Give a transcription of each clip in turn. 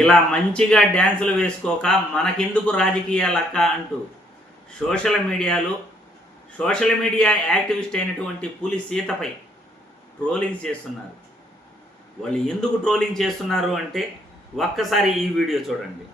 ఇలా మంచిగా డ్యాన్సులు వేసుకోక మనకెందుకు రాజకీయాలక్క అంటూ సోషల్ మీడియాలో సోషల్ మీడియా యాక్టివిస్ట్ అయినటువంటి పులి సీతపై ట్రోలింగ్ చేస్తున్నారు. వాళ్ళు ఎందుకు ట్రోలింగ్ చేస్తున్నారు అంటే ఒక్కసారి ఈ వీడియో చూడండి.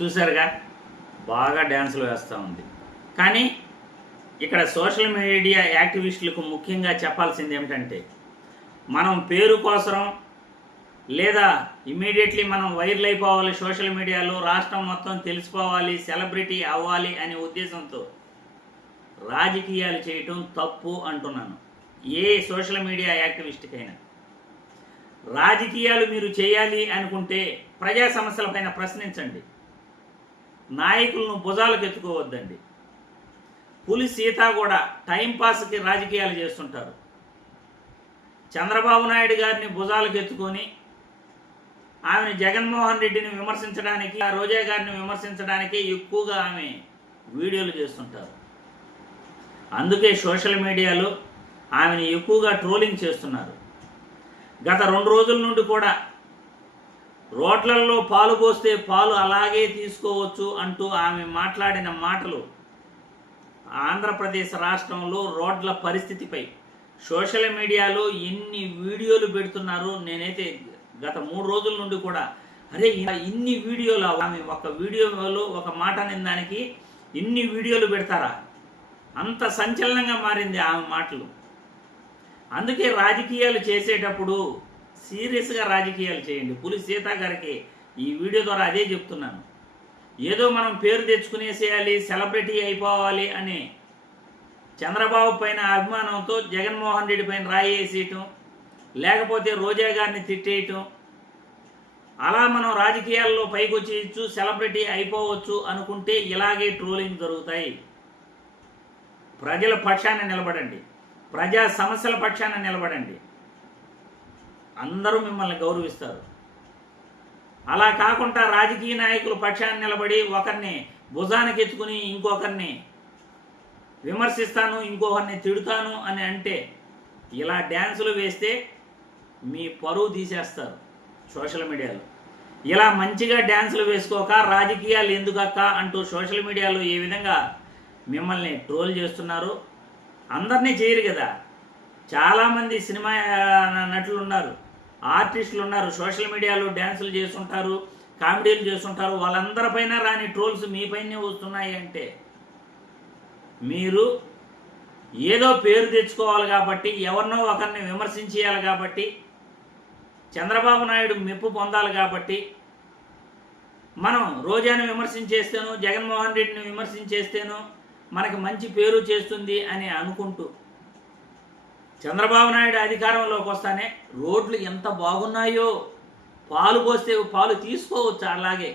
చూసారుగా బాగా డ్యాన్సులు వేస్తూ ఉంది. కానీ ఇక్కడ సోషల్ మీడియా యాక్టివిస్టులకు ముఖ్యంగా చెప్పాల్సింది ఏమిటంటే మనం పేరు కోసరం లేదా ఇమీడియట్లీ మనం వైరల్ అయిపోవాలి సోషల్ మీడియాలో రాష్ట్రం మొత్తం తెలిసిపోవాలి సెలబ్రిటీ అవ్వాలి అనే ఉద్దేశంతో రాజకీయాలు చేయటం తప్పు అంటున్నాను. ఏ సోషల్ మీడియా యాక్టివిస్ట్కైనా. రాజకీయాలు మీరు చేయాలి అనుకుంటే ప్రజా సమస్యలపైన ప్రశ్నించండి. నాయకులను భుజాలకు ఎత్తుకోవద్దండి. పులి సీత కూడా టైంపాస్కి రాజకీయాలు చేస్తుంటారు. చంద్రబాబు నాయుడు గారిని భుజాలకు ఎత్తుకొని ఆమెను జగన్మోహన్ రెడ్డిని విమర్శించడానికి ఆ రోజా గారిని విమర్శించడానికి ఎక్కువగా ఆమె వీడియోలు చేస్తుంటారు. అందుకే సోషల్ మీడియాలో ఆమెను ఎక్కువగా ట్రోలింగ్ చేస్తున్నారు. గత రెండు రోజుల నుండి కూడా రోడ్లలో పాలు పోస్తే పాలు అలాగే తీసుకోవచ్చు అంటూ ఆమె మాట్లాడిన మాటలు ఆంధ్రప్రదేశ్ రాష్ట్రంలో రోడ్ల పరిస్థితిపై సోషల్ మీడియాలో ఎన్ని వీడియోలు పెడుతున్నారు నేనైతే గత మూడు రోజుల నుండి కూడా అరే ఇలా ఇన్ని వీడియోలు ఆమె ఒక వీడియోలో ఒక మాట అనే దానికి ఇన్ని వీడియోలు పెడతారా? అంత సంచలనంగా మారింది ఆమె మాటలు. అందుకే రాజకీయాలు చేసేటప్పుడు సీరియస్గా రాజకీయాలు చేయండి. పులి సీత గారికి ఈ వీడియో ద్వారా అదే చెప్తున్నాను. ఏదో మనం పేరు తెచ్చుకునేసేయాలి సెలబ్రిటీ అయిపోవాలి అని చంద్రబాబు పైన అభిమానంతో జగన్మోహన్ రెడ్డి పైన రాయి వేసేయటం లేకపోతే రోజా గారిని తిట్టేయటం అలా మనం రాజకీయాల్లో పైకి వచ్చేయచ్చు సెలబ్రిటీ అయిపోవచ్చు అనుకుంటే ఇలాగే ట్రోలింగ్ జరుగుతాయి. ప్రజల పక్షాన నిలబడండి. ప్రజా సమస్యల పక్షాన నిలబడండి. అందరూ మిమ్మల్ని గౌరవిస్తారు. అలా కాకుండా రాజకీయ నాయకులు పక్షాన్ని నిలబడి ఒకరిని భుజానికి ఎత్తుకుని ఇంకొకరిని విమర్శిస్తాను ఇంకొకరిని తిడుతాను అని అంటే ఇలా డ్యాన్సులు వేస్తే మీ పరువు తీసేస్తారు సోషల్ మీడియాలో. ఇలా మంచిగా డ్యాన్సులు వేసుకోక రాజకీయాలు ఎందుకక్క అంటూ సోషల్ మీడియాలో ఏ విధంగా మిమ్మల్ని ట్రోల్ చేస్తున్నారు? అందరినీ చేయరు కదా. చాలామంది సినిమా నటులు ఉన్నారు. ఆర్టిస్టులు ఉన్నారు సోషల్ మీడియాలో డ్యాన్సులు చేస్తుంటారు కామెడీలు చేస్తుంటారు వాళ్ళందరిపైన రాని ట్రోల్స్ మీ పైనే వస్తున్నాయి అంటే మీరు ఏదో పేరు తెచ్చుకోవాలి కాబట్టి ఎవరినో ఒకరిని విమర్శించేయాలి కాబట్టి చంద్రబాబు నాయుడు మెప్పు పొందాలి కాబట్టి మనం రోజాను విమర్శించేస్తేను జగన్మోహన్ రెడ్డిని విమర్శించేస్తేను మనకి మంచి పేరు చేస్తుంది అని అనుకుంటూ చంద్రబాబు నాయుడు అధికారంలోకి వస్తానే రోడ్లు ఎంత బాగున్నాయో పాలు పోస్తే పాలు తీసుకోవచ్చు అలాగే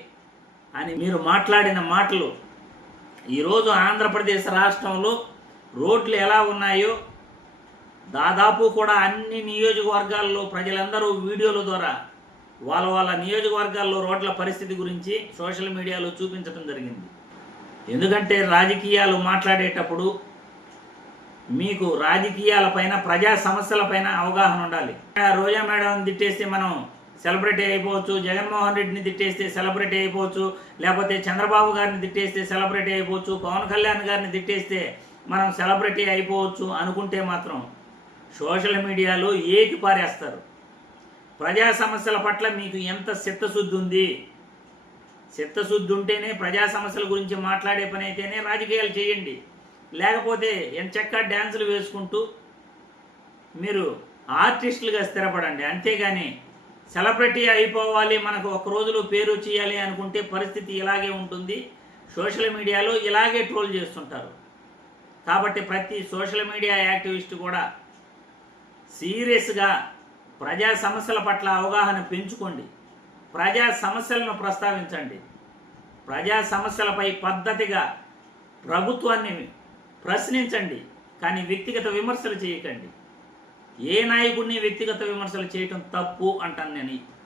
అని మీరు మాట్లాడిన మాటలు. ఈరోజు ఆంధ్రప్రదేశ్ రాష్ట్రంలో రోడ్లు ఎలా ఉన్నాయో దాదాపు కూడా అన్ని నియోజకవర్గాల్లో ప్రజలందరూ వీడియోల ద్వారా వాళ్ళ వాళ్ళ నియోజకవర్గాల్లో రోడ్ల పరిస్థితి గురించి సోషల్ మీడియాలో చూపించడం జరిగింది. ఎందుకంటే రాజకీయాలు మాట్లాడేటప్పుడు మీకు రాజకీయాలపైన ప్రజా సమస్యలపైన అవగాహన ఉండాలి. రోజా మేడం తిట్టేస్తే మనం సెలబ్రిటీ అయిపోవచ్చు జగన్మోహన్ రెడ్డిని తిట్టేస్తే సెలబ్రిటీ అయిపోవచ్చు లేకపోతే చంద్రబాబు గారిని తిట్టేస్తే సెలబ్రిటీ అయిపోవచ్చు పవన్ కళ్యాణ్ గారిని తిట్టేస్తే మనం సెలబ్రిటీ అయిపోవచ్చు అనుకుంటే మాత్రం సోషల్ మీడియాలో ఏకి పారేస్తారు. ప్రజా సమస్యల పట్ల మీకు ఎంత చిత్తశుద్ధి ఉంది? చిత్తశుద్ధి ఉంటేనే ప్రజా సమస్యల గురించి మాట్లాడే పని అయితేనే రాజకీయాలు చేయండి. లేకపోతే ఎంచక్క డ్యాన్సులు వేసుకుంటూ మీరు ఆర్టిస్టులుగా స్థిరపడండి. అంతేగాని సెలబ్రిటీ అయిపోవాలి మనకు ఒక రోజులో పేరు చేయాలి అనుకుంటే పరిస్థితి ఇలాగే ఉంటుంది. సోషల్ మీడియాలో ఇలాగే ట్రోల్ చేస్తుంటారు. కాబట్టి ప్రతి సోషల్ మీడియా యాక్టివిస్ట్ కూడా సీరియస్గా ప్రజా సమస్యల పట్ల అవగాహన పెంచుకోండి. ప్రజా సమస్యలను ప్రస్తావించండి. ప్రజా సమస్యలపై పద్ధతిగా ప్రభుత్వాన్ని ప్రశ్నించండి కానీ వ్యక్తిగత విమర్శలు చేయకండి. ఏ నాయకుడిని వ్యక్తిగత విమర్శలు చేయటం తప్పు అంటాను నేను.